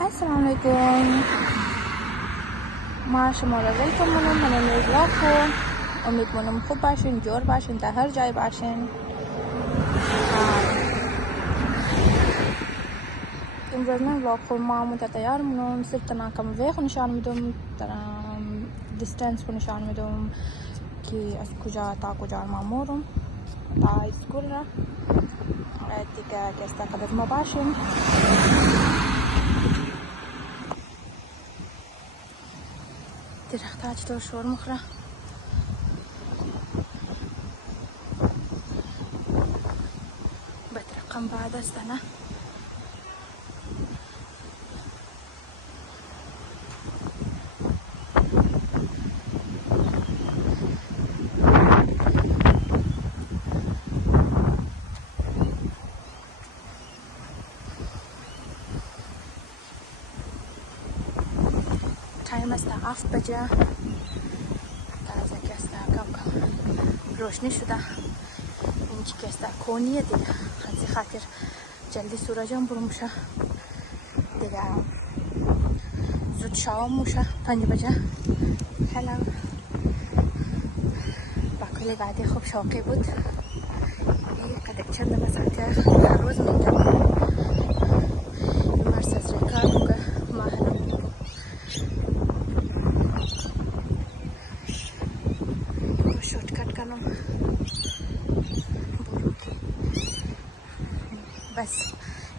السلام علیکم. ما شما را ویلکام منم. من ویلاگ کن. امید منم خوب باشین، جور باشین، در هر جای باشین. امروز من ویلاگ کن ما تیار منم. صرف تنها کم ویخ نشان میدم، دیستنس کو نشان میدم که از کجا تا کجا مامورم تا اسکول را دیگه که استقدر ما باشین. درختها چطور شور مخره. بترقم بعد است نه. تایم است 7 بجه. تازه که است کم روشنی شده. اینجا که است کونیه دیگه. از خاطر جلدی سورجم برو میشه دیگه. زود شام میشه 5 بجه. حالا با کلی بعدی خوب شوقی بود. قدک چند مساعته هر روز میتونم مرس از ریکار بگه ما هنم برو شوت کٹ کنم. برو که بس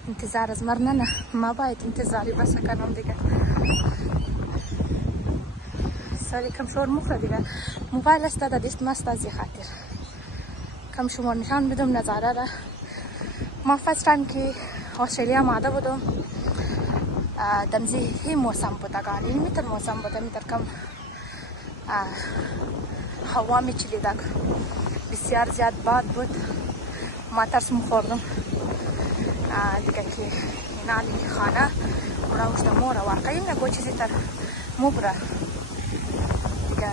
انتظار از مرنه نه. ما باید انتظاری بس کنم دیگه. سالی کم شور مخره دیگه. موبایل است دا دیست مست از خاطر کم شما نشان بدم نظاره را. ما فرست تایم که استرالیا آمده بودم دمزی هی موسم بود اگر این میتر موسم بود میتر کم هوا میچلیده بسیار زیاد باد بود. ما ترس میخوردم دیگه که اینالی خانه براوش نموره واقعی نگو چیزی تر مبره دیگه.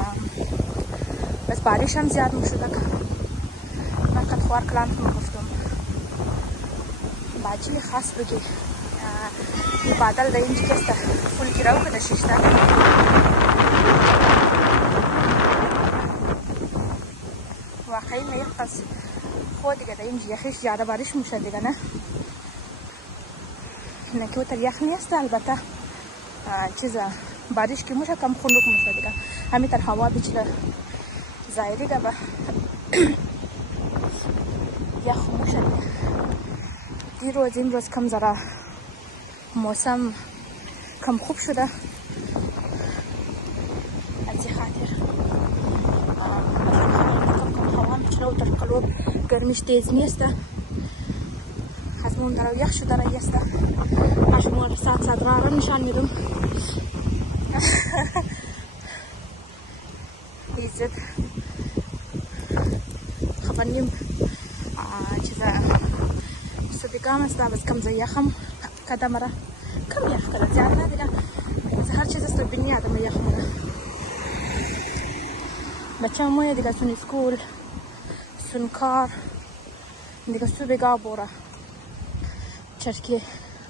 بس بارش هم زیاد میشده که من قد خوار کلان میگفتم باجی خاص بگی این بادل دا اینجا کسته فول گیراو کده ششته واقعی نه یک قص خود دیگه دا اینجا یخیش زیاده بارش میشه دیگه نه. نه که اوتر یخ نیست البته چیزا بارش که میشه کم خنک میشه دیگه. همین تر هوا بیچاره ظاهری که با یخ میشه دی روز این روز کم ذره موسم کم خوب شده از این خاطر کم هوا میچاره و در قلوب گرمیش تیز نیست. حتما در یخ شده رایی است. شما ساعت را نشان میدم. ایزد خبر نیم چیزا صدیقام است بس کم زیخم کدام را کم یخ کرد زیاد نه دیگه. هر چیز است بینی آدم یخ میره. بچه موی دیگه سون اسکول سون کار دیگه سو بگا بوره چرکی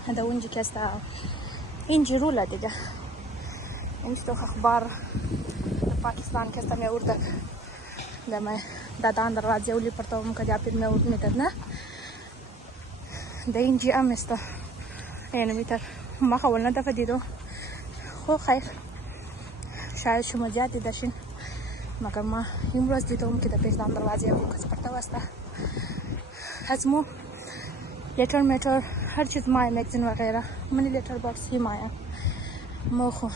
هذا اونجا که است اینجا روله دیگه. اینجا اخبار پاکستان که است میوردک دم دادان در راضی اولی پرتوم که جابیر میورد میتد نه ده اینجا ام است یعنی میتر ما خول ندفع دیدو خو خیر شاید شما زیاد دیدشین مگر ما امروز دیدم که در پیشدان دروازه ابو کس پرتو است. هزمو لیتر میتر هر چیز مایه مگزین وغیره منی لیتر باکس هی مایه موخو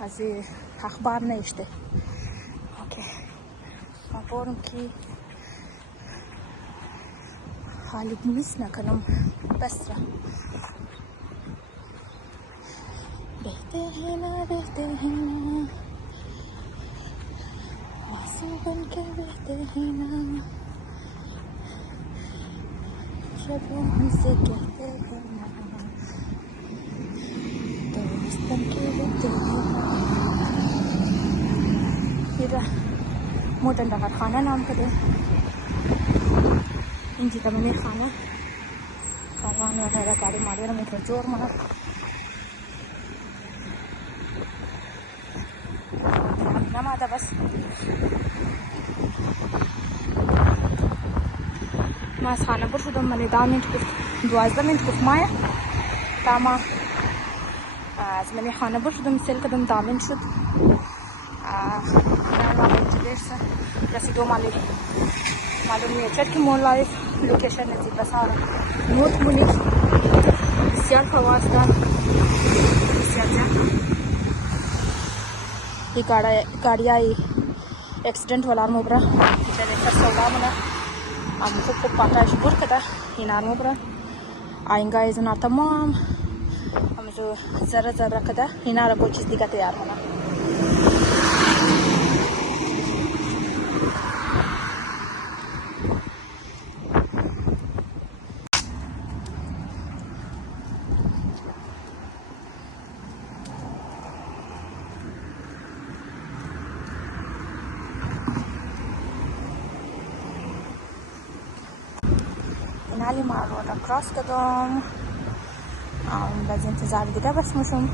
از اخبار نیشته. اوکی ما برم که حالی نیست نکنم بس را بهته هینا محسوبن که بهته هینا شبون همسه کهته هینا دوستم که بهته هینا ایره مودن دقر خانه نام کده اینجا دمانی خانه کاروان सामान वगैरह गाड़ी मारे मुझे जोर मार ada bas mas khana pur shudum mane 10 minut kuf 12 minut kuf maya tama az mane khana pur shudum sel kadam 10 minut shud ma interesa rasido male malum nature ki more life location is basara not muni bisiar khawasdan bisiar ja ये गाड़ी आई एक्सीडेंट वाला मोबरा जनरेटर सौदा मना हमको को पता है शुरू कदा इनार मोबरा आएंगा इजना तमाम हम जो जरा कदा इनार कोई चीज़ दिखा तैयार होना नाली मार रोड क्रॉस कदम बस इंतजार दिखा बस मुझुम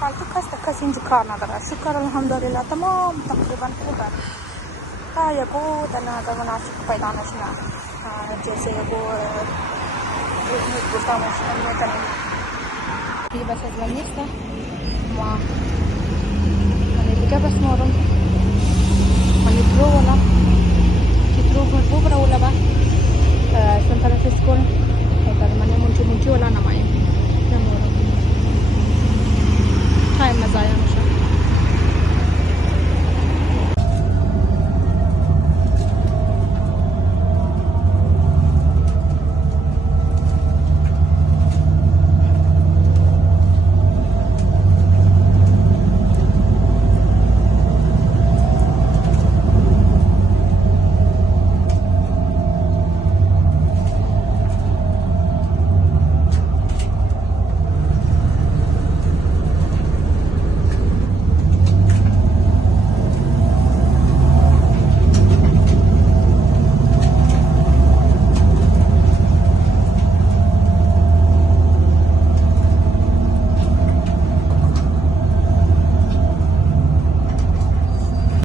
फालतू कस इंज कार ना दरा शुक्र अल्हम्दुलिल्लाह तमाम तकरीबन पूरा या को तना दा मुनासिब पैदा नशना जैसे वो गुस्सा मशहूर में तने ये बस अजमेर से वहाँ Liga bas morum